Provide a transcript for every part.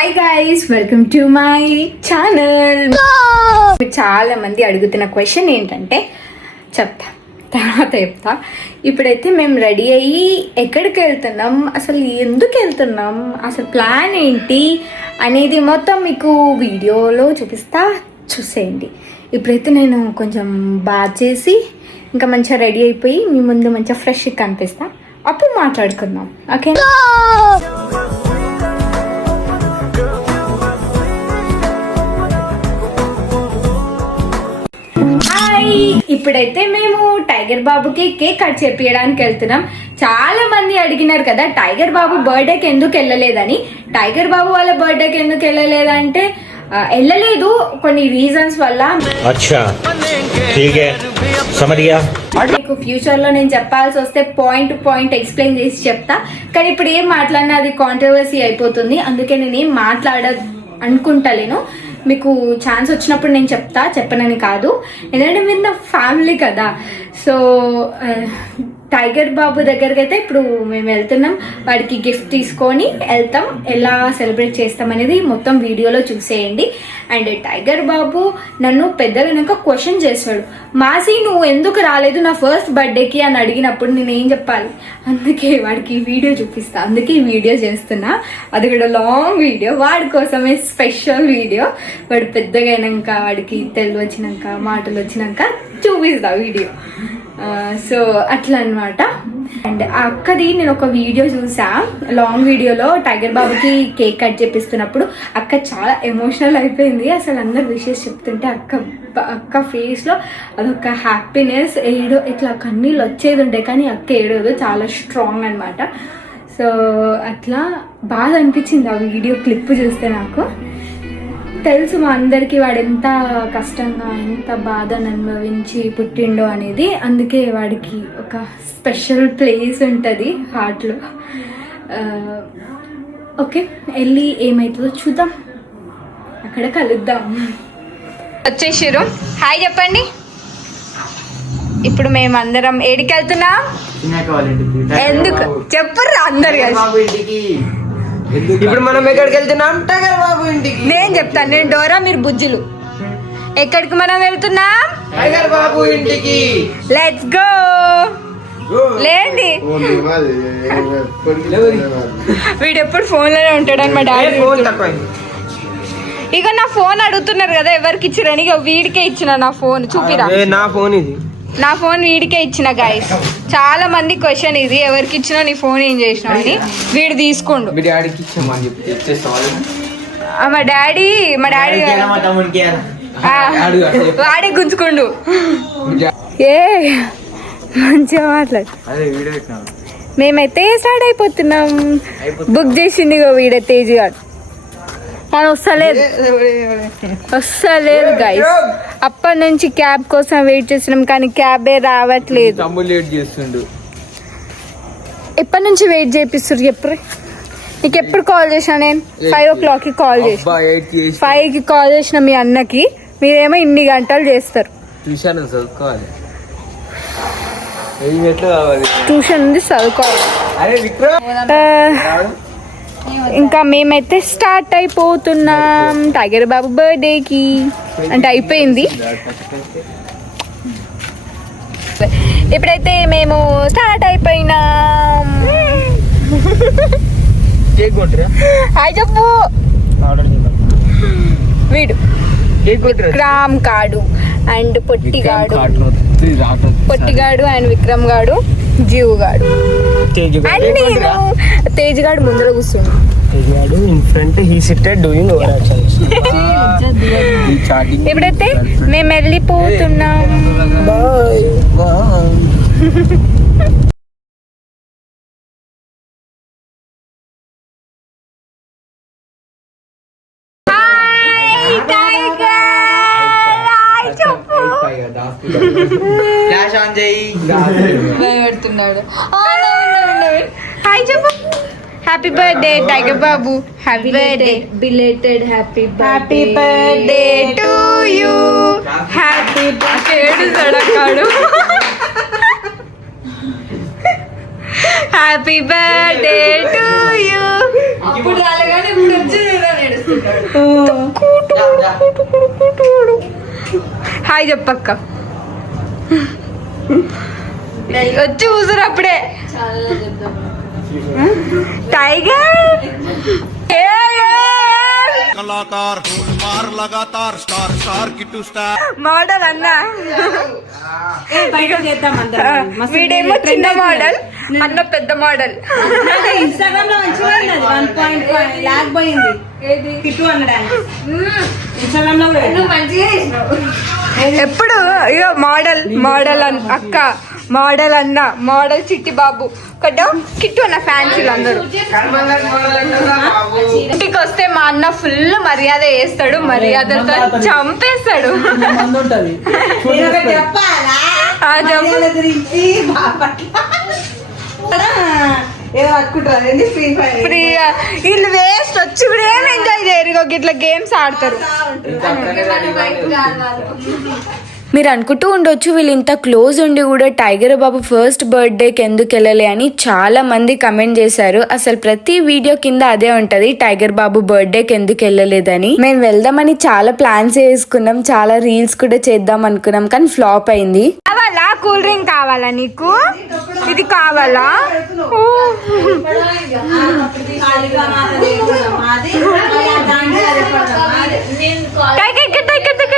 Hi guys welcome to my channel చాలా మంది అడుగుతున్న క్వశ్చన్ ఏంటంటే చెప్తా తర్వాత చెప్తా. ఇప్పుడైతే మేము రెడీ అయ్యి ఎక్కడికి వెళ్తున్నాం అసలు ఎందుకు వెళ్తున్నాం అసలు ప్లాన్ ఏంటి అనేది మొత్తం మీకు వీడియోలో చూపిస్తా చూసేయండి. ఇప్పుడైతే నేను కొంచెం బాగా చేసి ఇంకా మంచిగా రెడీ అయిపోయి మీ ముందు మంచిగా ఫ్రెష్గా కనిపిస్తా. అప్పుడు మాట్లాడుకుందాం ఓకే ఇప్పుడైతే మేము టైగర్ బాబుకి కేక్ కట్ చేపించడానికి వెళ్తున్నాం. చాలా మంది అడిగినారు కదా టైగర్ బాబు బర్త్డేకి ఎందుకు వెళ్ళలేదని? టైగర్ బాబు వాళ్ళ బర్త్డేకి ఎందుకు వెళ్ళలేదంటే వెళ్ళలేదు. కొన్ని రీజన్స్ వల్ల మీకు ఫ్యూచర్లో నేను చెప్పాల్సి వస్తే పాయింట్ పాయింట్ ఎక్స్ప్లెయిన్ చేసి చెప్తా. కానీ ఇప్పుడు ఏం మాట్లాడినా అది కాంట్రవర్సీ అయిపోతుంది. అందుకే నేను ఏం మాట్లాడ అనుకుంటలేను. మీకు ఛాన్స్ వచ్చినప్పుడు నేను చెప్తా చెప్పనని కాదు. ఎందుకంటే మీరు నా ఫ్యామిలీ కదా సో uh, టైగర్ బాబు దగ్గరికి అయితే ఇప్పుడు మేము వెళ్తున్నాం. వాడికి గిఫ్ట్ తీసుకొని వెళ్తాం. ఎలా సెలబ్రేట్ చేస్తాం అనేది మొత్తం వీడియోలో చూసేయండి. అండ్ టైగర్ బాబు నన్ను పెద్దలైనాక క్వశ్చన్ చేశాడు. మాసి నువ్వు ఎందుకు రాలేదు నా ఫస్ట్ బర్త్డేకి అని అడిగినప్పుడు నేను ఏం చెప్పాలి? అందుకే వాడికి వీడియో చూపిస్తా. అందుకే ఈ వీడియో చేస్తున్నా. అది కూడా లాంగ్ వీడియో. వాడి కోసమే స్పెషల్ వీడియో. వాడు పెద్దగా అయినాక వాడికి తెలివి వచ్చినాక మాటలు వచ్చినాక చూపిస్తా వీడియో. సో అట్లా అన్నమాట అండ్ ఆ అక్కది నేను ఒక వీడియో చూసా. లాంగ్ వీడియోలో టైగర్ బాబుకి కేక్ కట్ చేపిస్తున్నప్పుడు అక్క చాలా ఎమోషనల్ అయిపోయింది. అసలు అందరు విషెస్ చెప్తుంటే అక్క అక్క ఫేస్లో అదొక హ్యాపీనెస్ ఏడో ఇట్లా కన్నీళ్ళు వచ్చేది ఉండే కానీ అక్క ఏడోదు చాలా స్ట్రాంగ్ అనమాట సో అట్లా బాధ అనిపించింది ఆ వీడియో క్లిప్ చూస్తే నాకు. తెలుసు మా అందరికీ వాడు ఎంత కష్టంగా ఎంత బాధను అనుభవించి పుట్టిండో అనేది. అందుకే వాడికి ఒక స్పెషల్ ప్లేస్ ఉంటుంది హార్ట్లో. ఓకే వెళ్ళి ఏమవుతుందో చూద్దాం. అక్కడ కలుద్దాం. వచ్చేసారు హాయ్ చెప్పండి. ఇప్పుడు మేము అందరం ఏడికి వెళ్తున్నాం ఎందుకు? చెప్పుర్రు అందరు కలిసి ఇప్పుడు మనం ఎక్కడికి వెళ్తున్నాం? టైగర్ బాబు ఇంటికి. నేను చెప్తాను నేను డోరా మీరు బుజ్జులు. ఎక్కడికి మనం వెళ్తున్నాం? టైగర్ బాబు ఇంటికి లెట్స్ గో లేండి. వీడు ఎప్పుడు ఫోన్లోనే ఉంటాడు అని మా డాడీ ఫోన్ తక్కువైంది. ఇక నా ఫోన్ అడుగుతున్నారు కదా ఎవరికి ఇచ్చిరని? ఇక వీడికే ఇచ్చిన నా ఫోన్ చూపిరా. ఏ, నా ఫోన్ ఇది. నా ఫోన్ వీడికే ఇచ్చిన గాయస్ చాలా మంది క్వశ్చన్ ఇది. ఎవరికి ఇచ్చినా నీ ఫోన్ ఏం చేసినావు అని వీడు తీసుకోండు. మీ డాడీకి ఇచ్చామని చెప్పి మా డాడీ మా డాడీ. వాడే గుంజుకుండు. ఏ మంచిగా మాట్లాడు. మేమైతే స్టార్ట్ అయిపోతున్నాం. బుక్ చేసింది వీడ తేజ్ గారు కానీ వస్తలేదు. వస్తలేదు గైస్ అప్పటి నుంచి క్యాబ్ కోసం వెయిట్ చేస్తున్నాం కానీ క్యాబే రావట్లేదు. తమ్ముడు లేట్ చేస్తుండు. ఎప్పటి నుంచి వెయిట్ చేపిస్తారు ఎప్పుడు నీకు ఎప్పుడు కాల్ చేసిన నేను ఫైవ్ ఓ క్లాక్కి కాల్ చేసిన. అబ్బా ఎయిట్ చేసి ఫైవ్కి కాల్ చేసిన మీ అన్నకి మీరేమో ఇన్ని గంటలు చేస్తారు. ట్యూషన్ చదువుకోవాలి. ఏం ఎట్లా కావాలి? ట్యూషన్ ఉంది చదువుకోవాలి. అరే విక్రమ్! ఆ, ఇంకా మేమైతే స్టార్ట్ అయిపోతున్నాం. టైగర్ బాబు బర్త్డేకి అంటే అయిపోయింది. ఇప్పుడైతే మేము స్టార్ట్ అయిపోయినాం. హాయ్ చెప్పు. వీడు. విక్రమ్ కాడు అండ్ పొట్టిగాడు. పొట్టిగాడు అండ్ విక్రమ్ గాడు. జీవు గాడు అండ్ నేను తేజ్ గాడు ముందర కూర్చుండు తెగాడు in front he sitted doing over action ఇప్పుడైతే మేము వెళ్ళిపోతున్నాం. బాయ్ బాయ్ ఫ్లాష్ ఆన్ చేయి భయపడుతున్నాడు. హాయ్ చెప్పు. Happy birthday tiger Babu happy birthday belated happy happy birthday to you happy birthday సడకాడు happy birthday to you అప్పుడు రాలేగానే ఇప్పుడు వచ్చి హాయ్ చెప్పక్క. వచ్చి ఊసరు అప్పుడే. టైగర్? మోడల్ అన్నా. వీడేమో చిన్న మోడల్ అన్న పెద్ద మోడల్. ఇన్స్టాగ్రామ్లో ఎప్పుడు? ఇక మోడల్ మోడల్ అక్క. మోడల్ అన్న మోడల్ చిట్టి బాబు. కదా కిట్టు అన్న ఫ్యాన్సీలు అందరూ. ఇంటికి వస్తే మా అన్న ఫుల్ మర్యాద వేస్తాడు మర్యాదతో చంపేస్తాడు. వీళ్ళు వేస్ట్ వచ్చి కూడా ఏం ఎంజాయ్ చేయరు. ఇట్లా గేమ్స్ ఆడతారు. మీరు అనుకుంటూ ఉండొచ్చు వీళ్ళు ఇంత క్లోజ్ ఉండి కూడా టైగర్ బాబు ఫస్ట్ బర్త్డేకి ఎందుకు వెళ్ళలే అని చాలా మంది కమెంట్ చేశారు. అసలు ప్రతి వీడియో కింద అదే ఉంటది టైగర్ బాబు బర్త్డేకి ఎందుకు వెళ్ళలేదని. మేము వెళ్దామని చాలా ప్లాన్స్ వేసుకున్నాం చాలా రీల్స్ కూడా చేద్దాం అనుకున్నాం కానీ ఫ్లాప్ అయింది. కావాలా? కూల్ డ్రింక్ కావాలా నీకు? ఇది కావాలా?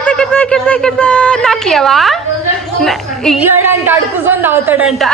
కింద కింద కింద కింద నాకు ఇవ్వవా ఇయ్యాడంట అడుకుకొని అవుతాడంట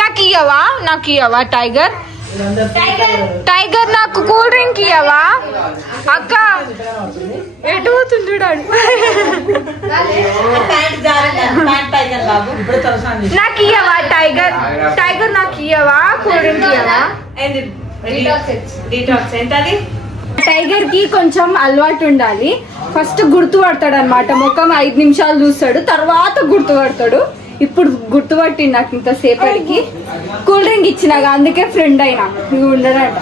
నాకు ఇయ్యవా నాకు ఇయ్యవా టైగర్? టైగర్ నాకు కూల్ డ్రింక్ ఇయ్యవా? అక్క ఎటు చూడాడు నాకు ఇయ్యవా టైగర్? టైగర్ నాకు ఇయ్యవా కూల్ డ్రింక్ ఇయ్యవా? డీటాక్స్ ఎంత అది టైగర్కి కొంచెం అలవాటు ఉండాలి ఫస్ట్ గుర్తుపడతాడు అనమాట ముఖం ఐదు నిమిషాలు చూస్తాడు తర్వాత గుర్తుపడతాడు. ఇప్పుడు గుర్తుపట్టిండు నాకు ఇంతసేపటికి కూల్ డ్రింక్ ఇచ్చినాక అందుకే ఫ్రెండ్ అయినా. నువ్వు ఉండడంట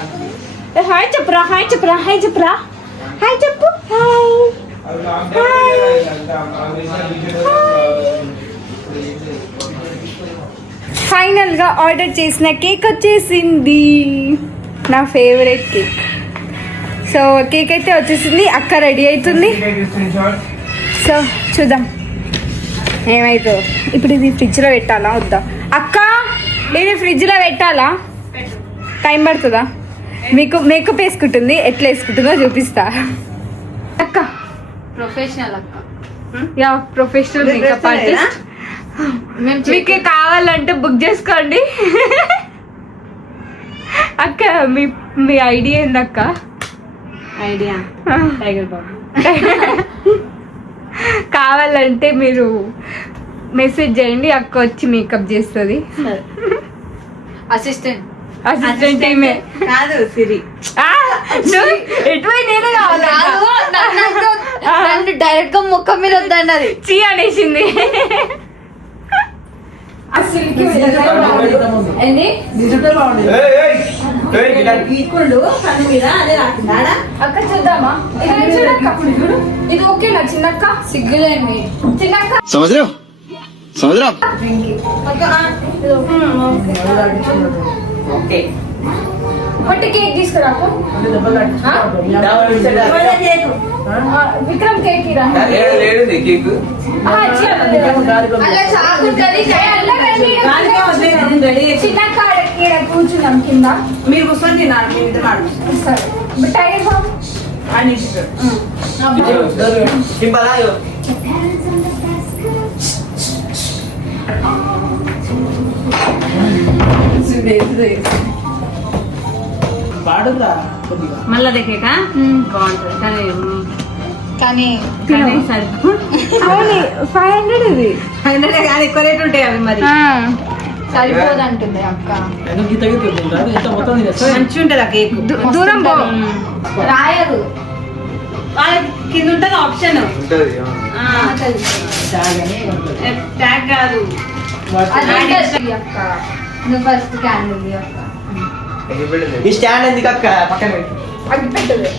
హాయ్ చెప్పురా హాయ్ చెప్పురా హాయ్ చెప్పురా. హాయ్ చెప్పు. హాయ్. ఫైనల్గా ఆర్డర్ చేసిన కేక్ వచ్చేసింది. నా ఫేవరెట్ కేక్. సో కేక్ అయితే వచ్చేసింది. అక్క రెడీ అవుతుంది. సో చూద్దాం. ఏమైతుందో ఇప్పుడు ఇది ఫ్రిడ్జ్లో పెట్టాలా? వద్దా. అక్క ఇది ఫ్రిడ్జ్లో పెట్టాలా? టైం పడుతుందా? మీకు మేకప్ వేసుకుంటుంది. ఎట్లా వేసుకుంటుందో చూపిస్తా. అక్క. ప్రొఫెషనల్ అక్క. యా ప్రొఫెషనల్ మేకప్ ఆర్టిస్ట్ మీకు కావాలంటే బుక్ చేసుకోండి. అక్క మీ మీ ఐడియా ఏందక్క ఐడియా. టైగర్ బాబు. కావాలంటే మీరు మెసేజ్ చేయండి అక్క వచ్చి మేకప్ చేస్తుంది. అసిస్టెంట్. అసిస్టెంట్ ఈమె కాదు సిరి. ఎటువై నేనే కావాలి కాదు, నన్ను నన్ను డైరెక్ట్గా ముఖం మీద వద్దండి అది చీ అనేసింది. అసలుకి ఏంది? అక్క చూద్దామా? ఇది చూడు. ఇది ఓకేనా చిన్నక్క? సిగ్గులేమి. చిన్నక్క? ఒకటి కేక్ విక్రమ్ కేక్ చిన్నక్క ఇక్కడ కూర్చున్నాం కింద. మీరు కూర్చొని తినాలి మళ్ళా దగ్గర కానీ ఫైవ్ హండ్రెడ్ ఇది. ఫైవ్ హండ్రెడ్ కానీ ఎక్కువ రేట్ ఉంటాయి అవి మరి. సరిపోదు అంటుంది అక్క మంచిగా కేక్. దూరం పో. రాయదు వాళ్ళకి కింద ఉంటుంది ఆప్షన్ ట్యాగ్ కాదు. నువ్వు ఫస్ట్ క్యాండిల్ అక్క. ఈ స్టాండ్ ఎందుకు అక్క? పక్కన పెట్టు. అది పెట్టదు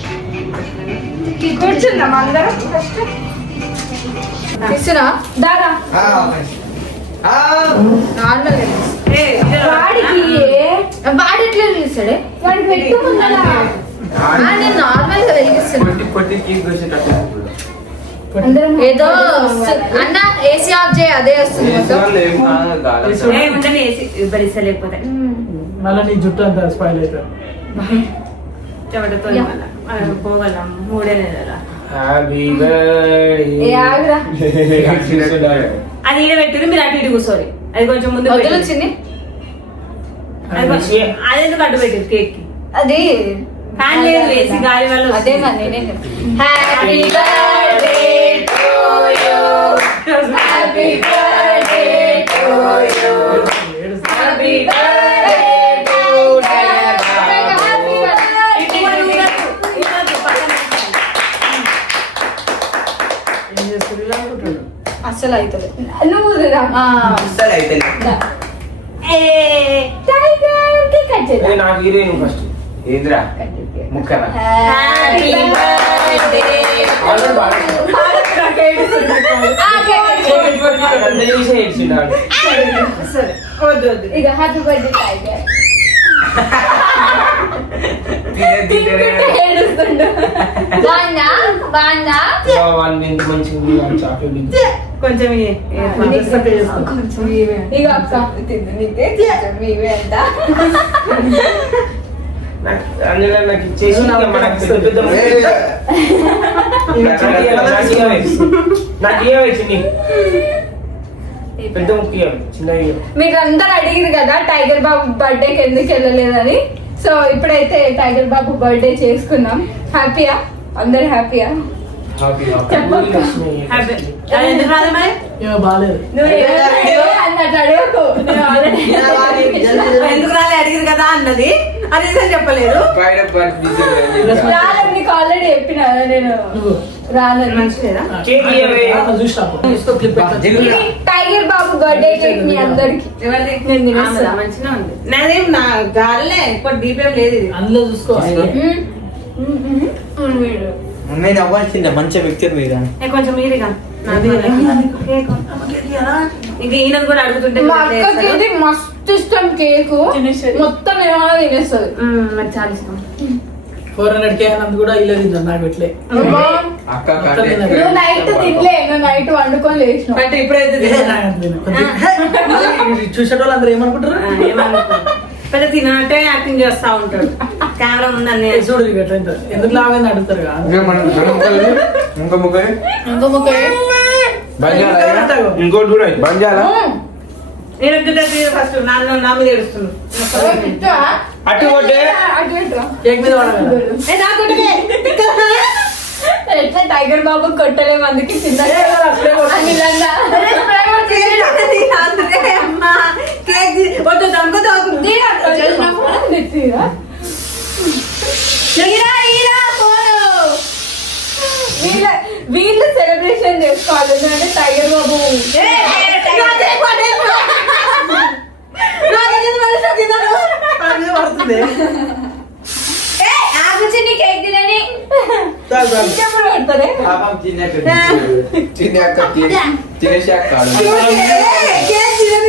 కూర్చుందాం అందరం. ఫస్ట్ తీసురా దారా వాడికి నార్మల్గా వెలిగిస్తాను ఏదో అన్న ఏసీ ఆఫ్ చేయ అదే వస్తుంది ఏసీ భరిస్తలేకపోతే మళ్ళీ నీ జుట్టు అంతా స్పాయిల్ అవుతుంది. పోగలం. మూడే నెలల. అది ఈడ పెట్టింది మీరు అటు ఇటు కూర్చోరి అది కొంచెం ముందు వదిలి పెట్టింది. వచ్చింది అది కొంచెం- అది ఎందుకు అడ్డు పెట్టింది కేక్కి అది ఫ్యాన్ లేదు వేసి గాలి వల్ల అదే వస్తుంది. మరి నేనే happy birthday to you happy birthday to you happy birthday to happy ఇటు కూడా ఊగొద్దు. ఊగొద్దు, పక్కన పెట్టాలి. ఏం చేస్తుంది ఇలా అనుకుంటాడు అస్సలు అవుతుంది నువ్వు. అస్సలు అయితే. నాకు హీరోయిన్ ఫస్ట్. ఏంద్రా? వద్దు ఇక హ్యాపీ బర్త్డే కొంచెం అందులో నాకు ఇచ్చేసి నాకు చిన్ని పెద్ద ఇవ్వాలి చిన్న మీరు అందరు అడిగిరు కదా టైగర్ బాబు బర్త్డేకి ఎందుకు వెళ్ళలేదని? సో ఇప్పుడైతే టైగర్ బాబు బర్త్డే చేసుకున్నాం హ్యాపీయా అందరు హ్యాపీయా ఎందుకు రాలే అడిగింది కదా అన్నది అది చెప్పలేదు ఆల్రెడీ చెప్పిన నేను క్లిప్ ఇది టైగర్ బాబు బర్త్డే కేక్ మీ అందరికి. నేను తినేస్తా. మంచిగా ఉంది. నాదేం నా గాలే ఇప్పుడు దీపం లేదు ఇది. అందులో చూసుకో. నేను అవ్వాల్సిందే మంచి వ్యక్తి మీద ఏ, కొంచెం ఇంకా ఈయనది కూడా అడుగుతుంటే మా మీరు అక్కకి మస్తు ఇష్టం కేక్ తినేస్తది. మొత్తం ఏమైనా తినేస్తుంది. చాలా ఇష్టం. ఫోర్ హండ్రెడ్ కే అన్నందుకు కూడా ఇలా తింటాను నాకు అక్క. నువ్వు నైట్ తినలే నువ్వు నైట్ వండుకొని లేచినావు. బట్ ఇప్పుడైతే చూసేటోళ్ళు అందరూ ఏమనుకుంటారు? పెద్ద యాక్టింగ్ చేస్తా ఉంటాడు కెమెరా ముందని చూడు ఎట్లా. ఎందుకు అడుగుతారు. ఇంకో ఇంకో ఇంకోటి కూడా బంజారా? నేను ఫస్ట్ నాన్న నా మీద అటు కొట్టే అటు ఇటురా. కేక్ మీద పడగలరా? ఏ, నా కొడుకే. ఎట్లా టైగర్ బాబు కొట్టలేము అందుకే చిన్న అట్లే కొట్టు. అనిలంగా. అందుకే అమ్మా, కేక్ తీ-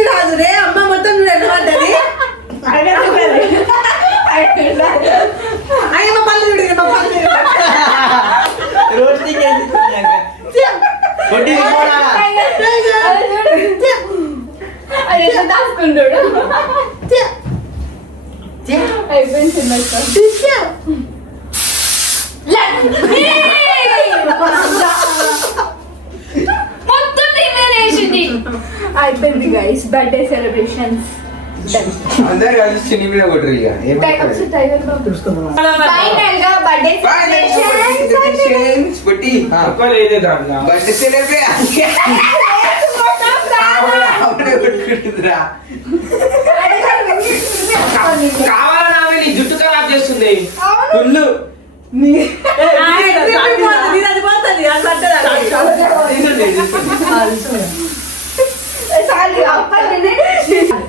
రాదు రే అమ్మ మొత్తం నువ్వు ఎట్లా పడ్డది అయ్యమ్మ పళ్ళు చూడు మా పళ్ళు. కొట్టి ఎంత దాచుకుంటాడు అయిపోయింది చిన్న మొత్తం వేసింది అయిపోయింది గైస్ బర్త్డే సెలబ్రేషన్స్ అందరు కలిసి చిన్ని కొట్టరు ఇక. ఫైనల్గా బర్త్డే సెలబ్రేషన్స్ పుట్టి దాంట్లో కావాలని ఆమె నీ జుట్టు ఖరాబ్ చేస్తుంది పోతుంది, ఇది అది పోతుంది, అది పడ్డది అది. తీసుకోండి, తీసుకోండి. నాకుందా?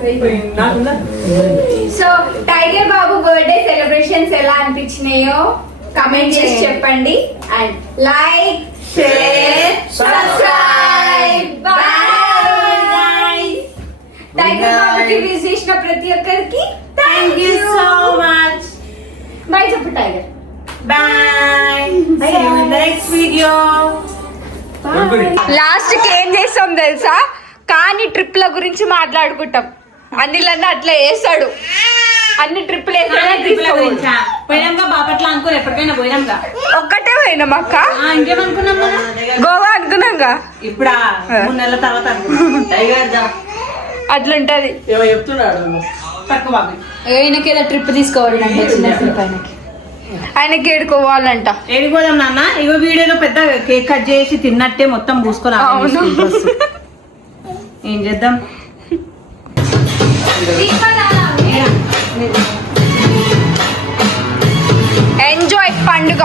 సో టైగర్ బాబు బర్త్డే సెలబ్రేషన్స్ ఎలా అనిపించినాయో కమెంట్ చేసి చెప్పండి. And like share subscribe bye Tiger బాబుకి ప్రతి ఒక్కరికి Thank you so much. Bye చెప్పు Tiger bye see you next video లాస్ట్కి ఏం చేస్తాం తెలుసా? కానీ ట్రిప్ల గురించి మాట్లాడుకుంటాం. అన్నిలన్నా అట్లా వేస్తాడు అన్ని ట్రిప్లు వేస్తాడు పోయినాంగా బాపట్ల అనుకోరు ఎప్పటికైనా పోయినాంగా. ఒక్కటే పోయినాం అక్క. ఇంకేమనుకున్నాం మనం? గోవా అనుకున్నాంగా. ఇప్పుడా? మూడు నెలల తర్వాత అనుకున్నాం. అట్లుంటది. ఈయనకి ఏదో ట్రిప్ తీసుకోవాలంటే చిన్న ట్రిప్ ఆయనకి. ఆయనకి ఏడుకోవాలంట. ఏడిపోదాం నాన్న. ఇగో వీడియోలో పెద్ద కేక్ కట్ చేసి తిన్నట్టే మొత్తం పూసుకొని. ఏం చేద్దాం? ఎంజాయ్ పండుగ.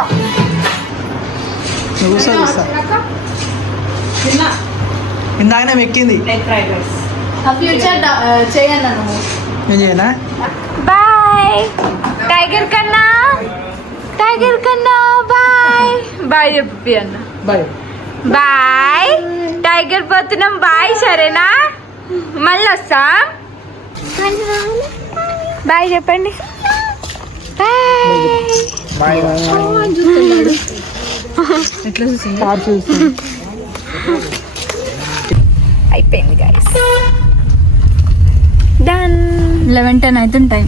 ఇందాకనే ఎక్కింది. ఫ్యూచర్ ఏం చేయనా? బాయ్ టైగర్ కన్నా? టైగర్ కన్నా బాయ్ బాయ్ చెప్పి అన్న బాయ్ బాయ్ టైగర్ పోతున్నాం బాయ్ సరేనా? మళ్ళీ వస్తాం బాయ్ చెప్పండి. బాయ్. అయిపోయింది గైస్ డన్ లెవెన్ టెన్ అవుతుంది టైం